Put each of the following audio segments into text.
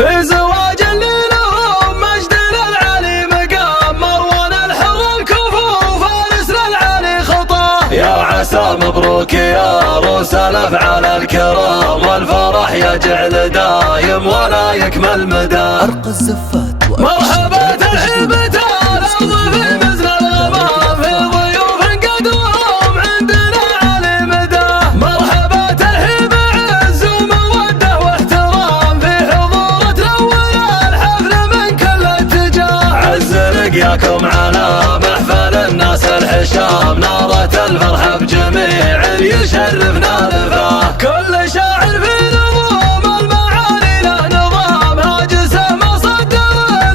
في زواج اللي لهم مجد للعلي مقام، مروان الحر الكفو فارس للعلي خطاه. يا عسى مبروك يا عروس الافعال الكرام، والفرح يجعل دايم ولا يكمل مدى. أرقى الزفات مرحبا ترحيبة الأرض في مزن الغمام، في ضيوف قدرهم عندنا علي مدى. مرحبا ترحيب عز ومودة واحترام، في حضور تنور الحفل من كل اتجاه. عز لقياكم على محفل الناس الحشام، نارة الفرحة بجميع يشرفنا لفاه. كل شاعر في نظام المعاني له نظام، هاجسه مصدر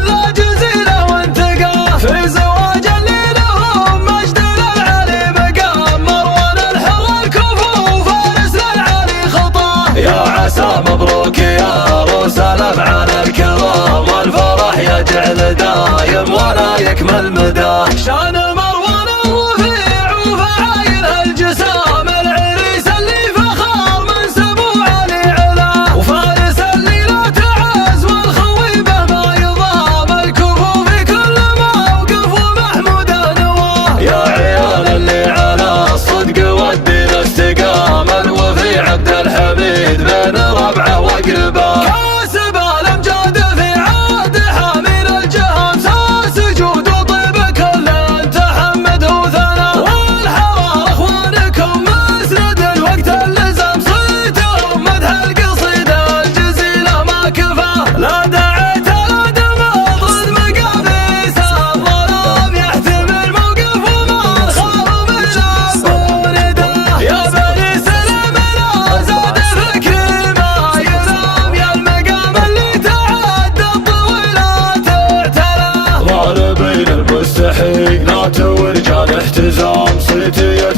لا جزيله وانتقاه. في زواج اللي لهم مجد للعلي مقام، مروان الحر الكفو فارس للعلي خطاه. يا عسى مبروك يا عروس الافعال الكرام، والفرح يجعل دايم ولا يكمل مدى. شان مروان الرفيع وفعايل الجسام، العريس اللي فخار منسبه علي علاه. وفارس اللي لا تعز والخويبه ما يضام، الكفو في كل موقف ومحمود نواه. يا عيال اللي على الصدق والدين استقام، الوفي عبد الحميد بين ربعه واقرباه. كاسب الامجاد في عهد حامل الجهام، ساس جود وطيب كل تحمد وثنى. والحوار اخوانكم مسند الوقت اللزم، صيتهم مدح القصيده الجزيله ما كفاه. لا دعيت لا دمى ضد مقابيس الظلام، يحتمل موقف وما خاف من البرده. يا بني سلم لا زاد فكري ما ينام، يا المقام اللي تعدى الطويلات اعتلاه. ضاربين المستحيل ورجال احتزام، صيتي